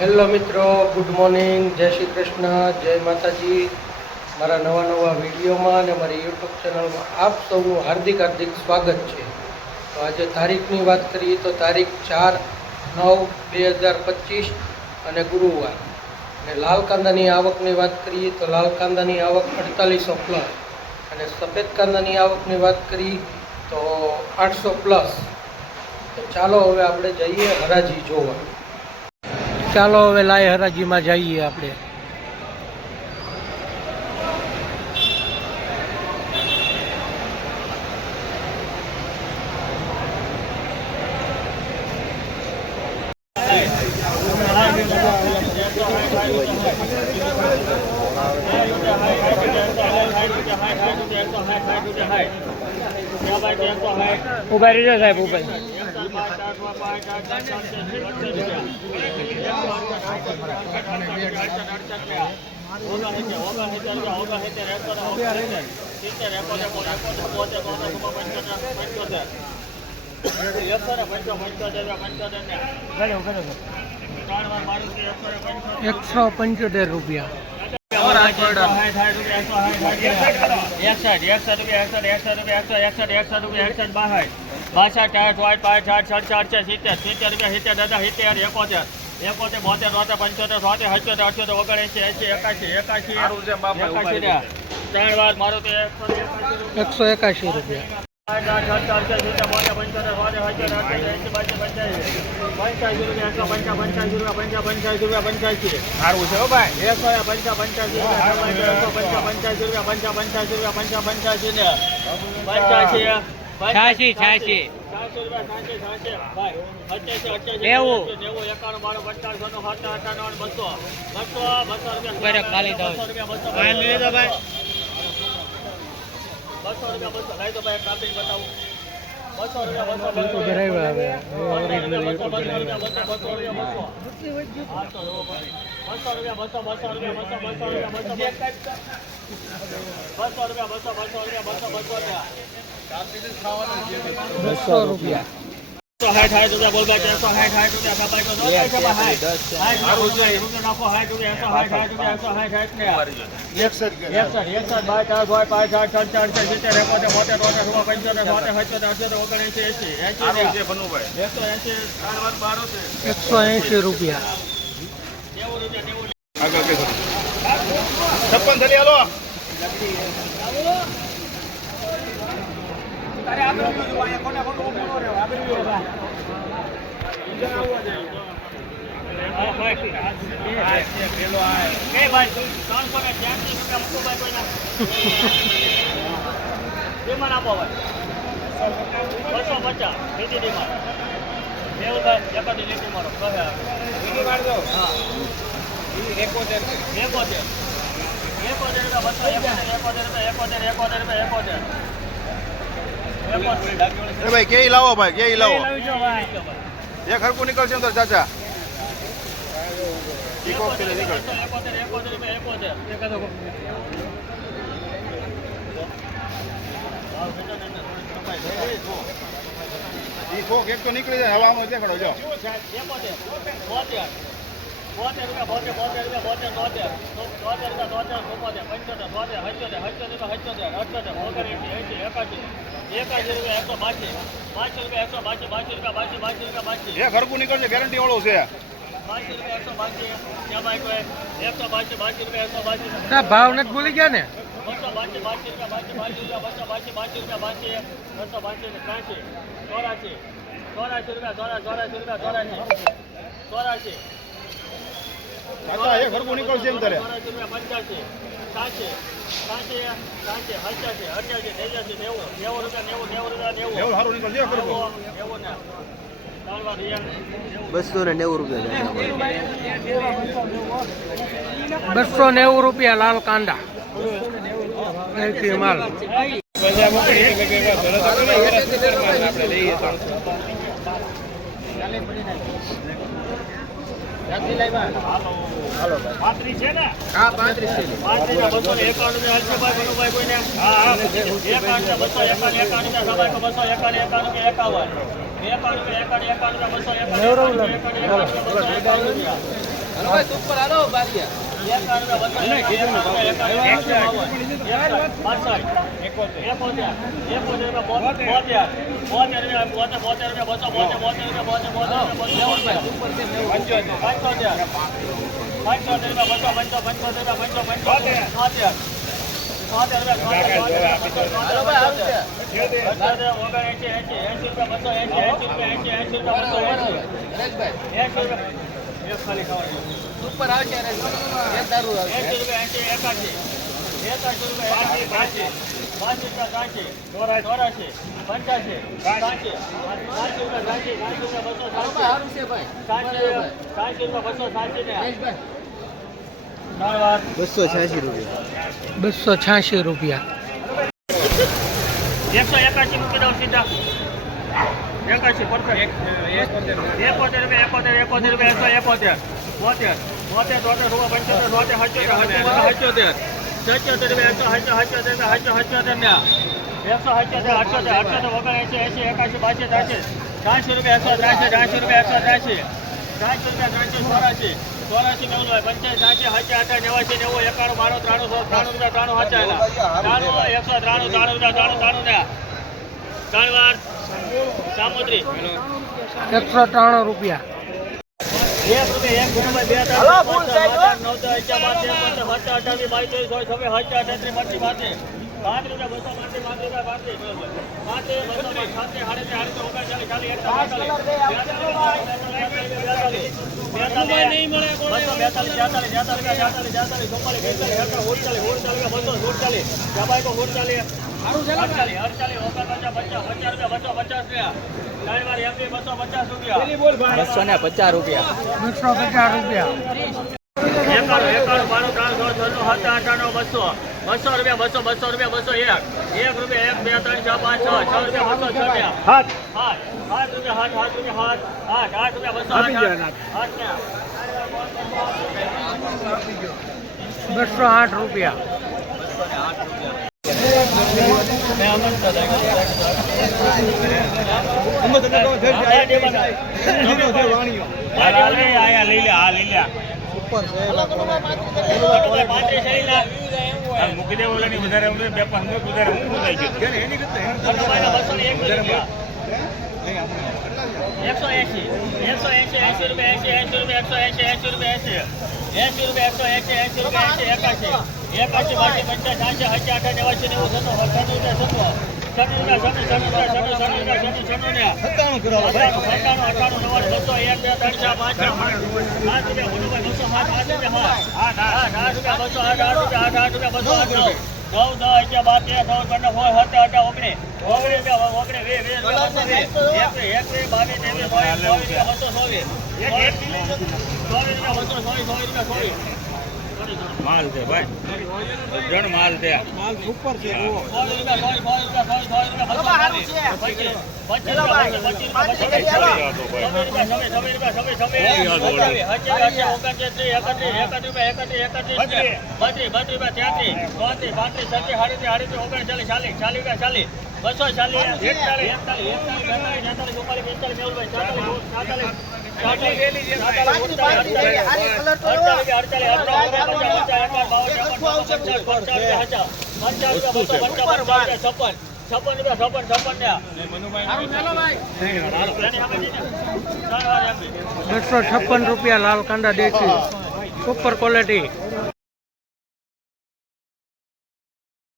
Hello મિત્રો, good morning, જય શ્રી કૃષ્ણ, જય માતાજી. મારા નવા નવા વિડીયોમાં અને મારી યુટ્યુબ ચેનલમાં આપ સૌનું હાર્દિક હાર્દિક સ્વાગત છે. તો આજે તારીખની વાત કરીએ તો તારીખ ચાર નવ બે હજાર પચીસ અને ગુરુવાર. અને લાલ કાંદાની આવકની વાત કરીએ તો લાલ કાંદાની આવક અડતાલીસો પ્લસ અને સફેદ કાંદાની આવકની વાત કરીએ તો આઠસો પ્લસ તો ચાલો હવે આપણે જઈએ હરાજી જોવા. ચાલો હવે લાય હરાજીમાં જઈએ આપણે. ઊભા રહેજો સાહેબ ઊભા. એકસો પંચોતેર રૂપિયા બાસઠ આઠ આઠ પાંચ આઠ સાત ચાર છે સિત્તેર સિત્તેર રૂપિયા સિત્તેર દાદા સિત્તેર એકોતેર એકોતેર બોતેર બોતેર પંચોતેર સોતેર સત્યોતેર અઠ્યોતેર ઓગણએંસી એંસી એકાશી ને ત્રણ વાર મારું તો એકસો. એકસો રૂપિયા પંચ્યાસી. ભાઈ ને ને છ્યાસી, છ્યાસી. ભાઈ નેવું. એકાણું બાણું છન્નું સત્તર અઠ્ઠાણું બસો. બસો બસો રૂપિયા ખાલી બસો રૂપિયા બસો ભાઈ, ભાઈ. રૂપિયા બસો. લાવી તો ભાઈ કાપીને બતાવું. બસો ભરાવ્યા હવે ઓરિજિનલ બસો રૂપિયા બસો રૂપિયા બસો બસો રૂપિયા બસો બસો રૂપિયા બસો રૂપિયા રૂપિયા બસો બસો રૂપિયા બોલવા રૂપિયા એકસો સાઠ રૂપિયા રૂપિયા સબાઈ રૂપિયા રૂપિયા રૂપિયા રૂપિયા એકસો રૂપિયા બાર ચાર પાંચ આઠ ચાર છ સિત્તેર એકોતેર બોતેર તોતેર સોળ પંચોતેર સોતેર સત્યોતેર અઠ્યોતેર ઓગણએંસી એસી એંસી એકસો એંસી એકસો એંશી રૂપિયા રૂપિયા. ડિમાન્ડ આપો ભાઈ. બસો પચાસ, બીજી ડિમાન્ડ. નેવું ભાઈ, એકાદી લીટી મારો. કહે આવે. હા. એકોતેર. એકોતેર રૂપિયા, બસો એકોતેર, એકોતેર રૂપિયા, એકોતેર, એકોતેર રૂપિયા, એકોતેર. એ ભાઈ કેઈ લાવો ભાઈ કેઈ લાવો. એક હરકું નીકળશે અંદર ચાચા. નીકળ જાય હવામાં દેખાડો જો. બોતેર. રૂપિયા, બોતેર, બોતેર રૂપિયા, બોતેર, તોતેર. તોતેર રૂપિયા, તોતેર, ચુમ્મોતેર, પંચોતેર, તોતેર, સત્યોતેર, સત્યોતર રૂપિયા, સત્યોતર, અઠ્યોતેર, ઓગણએંસી, એંસી, એકાશી. એકાશી રૂપિયા, એકસો બાસી. બાસી રૂપિયા, એકસો બાસી, બાસી રૂપિયા, બાસી, બાસી રૂપિયા, બાસી. એક ઘરકું નીકળશે ગેરંટી વાળું છે એકસો એકસો એકસો. ભાવ નથી ભૂલી ગયા ને બસો બાસી, બાસી રૂપિયા, બાસી, બાસી રૂપિયા, બસો બાસી, બાસી રૂપિયા, બાસી. બસો બાસી ને ત્રાસી. ચોરાસી. ચોરાસી રૂપિયા, ચોરા- ચોરાસી રૂપિયા, ચોરાસી. ચોરાસી. ચાચા એક હરકું નીકળશે એમ તારે પંચ્યાસી. સાતસી. સાતસી, સાતસી, અઠ્યાસી, અઠ્યાસી, નેવ્યાસી, નેવું. નેવું રૂપિયા, નેવું, નેવું રૂપિયા, નેવું. એવું સારું નીકળશે નેવું, નેવું ને. ત્રણ વાર રિયા. બસો ને નેવું રૂપિયા બસો નેવું રૂપિયા લાલ કાંદા માલ છે એકાણું એકાણું ને બસો એકાણું કે બસો એકાણું ને બસો એકાણું કે બસો એકાણું રૂપિયા. સુપર આવશે દારૂ આવશે. બસો છ્યાસી રૂપિયા બસો છ્યાસી રૂપિયા. એકસો એકાસી મૂકી દઉં સીધા. એકાસી પરફેક્ટ એકોતેર રૂપિયા એકોતેર એકોતેર રૂપિયા એકસો એકોતેર બોતેર બોતેર તોતેર રૂપિયા પંચોતેર સોતેર હચોતેર હચોતેર હચોતેર રૂપિયા એકસો હચો હચોતેર ને એકસો હચોતેર અઠોતેર અઠોતેર ઓગણ એસી એકાસી બાસી ત્રાસી ત્રાસી રૂપિયા એકસો ત્રાસી ત્રાસી રૂપિયા એકસો ત્રાસી ત્રાસી રૂપિયા ત્રણસો ચોરાસી ચોરાસી નેવું પંચાયત સાચી હચી અઠા નેવાસી નેવું એકાણું બાણું ત્રાણું સો ત્રાણું રૂપિયા ત્રાણું હચાયેલા ત્રાણું એકસો ત્રાણું ત્રાણું રૂપિયા ત્રાણું ત્રાણું ને ત્રણ વાર એકસો ત્રાણું રૂપિયા. બેતાલીસ, બસો બસો રૂપિયા, બસો રૂપિયા. બસો રૂપિયા. ને પચાસ રૂપિયા. બસો પચાસ રૂપિયા. એકાણું એકાણું બાણું ત્રણસો છન્નું સાત અઠાણું બસો. બસો રૂપિયા બસો બસો રૂપિયા બસો એક. એક રૂપિયા એક બે ત્રણ છ પાંચ છ છ રૂપિયા બસો છ રૂપિયા. હાથ. આઠ આઠ રૂપિયા આઠ રૂપિયા આઠ આઠ આઠ રૂપિયા બસો આઠ આઠ આઠ બસો આઠ રૂપિયા. મૂકી દેવું વધારે બે પાંચ એકસો એસી એકસો એસી એસી રૂપિયા એસી એસી રૂપિયા એકસો એસી એસી રૂપિયા એસી એસી રૂપિયા એકસો એસી એસી રૂપિયા એકાસી પંચાસ હસી આઠા નેવાસી નેવું ને સત્તાણું કરો અઠાણું નવ્વાણું એક બે ત્રણ ચાર પાંચ છ સાત રૂપિયા ગુણુભાઈ બસો સાત આઠ રૂપિયા આઠ આઠ આઠ રૂપિયા બસો આઠ આઠ રૂપિયા આઠ આઠ રૂપિયા બસો આઠ નવ નવ દસ અગિયાર બાર તેર ચૌદ પંદર સોળ સત્તર અઢાર ઓગણીસ ઓગણીસ રૂપિયા ઓગણીસ વીસ વીસ એકવીસ બાવીસ ત્રેવીસ ચોવીસ ચોવીસ બસો ચોવીસ ચોવીસ રૂપિયા બસો ચોવીસ ચોવીસ રૂપિયા ચોવીસ માલ છે ભાઈ જણ માલ છે માલ સુપર છે બસો ચાલીસ એકતાલીસ એકતાલીસ એકતાલીસ બેતાલીસ ચોપાલીસ પિસ્તાલીસ નેવું ચાલીસ છપ્પન રૂપિયા છપ્પન છપ્પન છપ્પન રૂપિયા લાલ કાંડા દેશી. Super quality